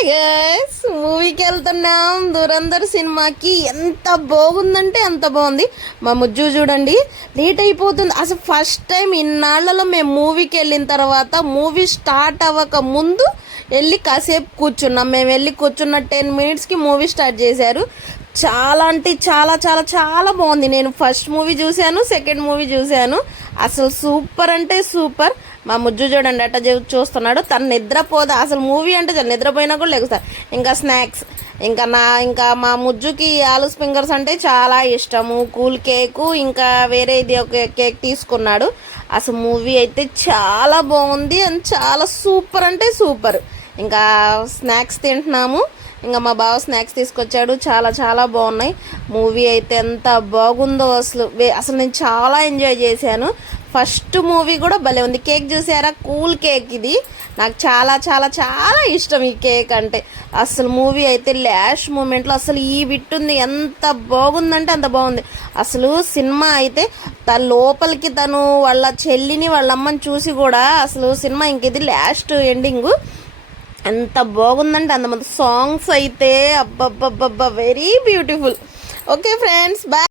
Hi guys, మూవీకి వెళ్తున్నాం. దురంధర్ సినిమాకి. ఎంత బాగుందంటే అంత బాగుంది. మా ముజ్జు చూడండి, లేట్ అయిపోతుంది. అసలు ఫస్ట్ టైం ఇన్నాళ్లలో మేము మూవీకి వెళ్ళిన తర్వాత మూవీ స్టార్ట్ అవ్వక ముందు వెళ్ళి కాసేపు కూర్చున్నాం. మేము వెళ్ళి కూర్చున్న 10 minutesకి మూవీ స్టార్ట్ చేశారు. చాలా అంటే చాలా చాలా చాలా బాగుంది. నేను ఫస్ట్ మూవీ చూశాను, సెకండ్ మూవీ చూశాను. అసలు సూపర్ అంటే సూపర్. మా ముజ్జు చూడండి అట్ట చూస్తున్నాడు. తను నిద్రపోదా అసలు. మూవీ అంటే చాలా నిద్రపోయినా కూడా లేకుతారు. ఇంకా స్నాక్స్, ఇంకా మా ముజ్జుకి ఆలు ఫింగర్స్ అంటే చాలా ఇష్టము. కూల్ కేకు, ఇంకా వేరే ఇది ఒక కేక్ తీసుకున్నాడు. అసలు మూవీ అయితే చాలా బాగుంది అండ్ చాలా సూపర్ అంటే సూపర్. ఇంకా స్నాక్స్ తింటున్నాము. ఇంకా మా బావ స్నాక్స్ తీసుకొచ్చాడు. చాలా చాలా బాగున్నాయి. మూవీ అయితే ఎంత బాగుందో అసలు. అసలు నేను చాలా ఎంజాయ్ చేశాను. ఫస్ట్ మూవీ కూడా భలే ఉంది. కేక్ చూసారా? Cool cake. ఇది నాకు చాలా చాలా చాలా ఇష్టం ఈ కేక్ అంటే. అసలు మూవీ అయితే లాస్ట్ మూమెంట్లో అసలు ఈ బిట్ ఉంది. ఎంత బాగుందంటే అంత బాగుంది. అసలు సినిమా అయితే లోపలికి తను వాళ్ళ చెల్లిని వాళ్ళ అమ్మని చూసి కూడా అసలు సినిమా ఇంక ఇది లాస్ట్ ఎండింగ్. ఎంత బాగుందంటే అంతమంది. సాంగ్స్ అయితే అబ్బబ్బబ్బబ్బా very beautiful. Okay friends, bye.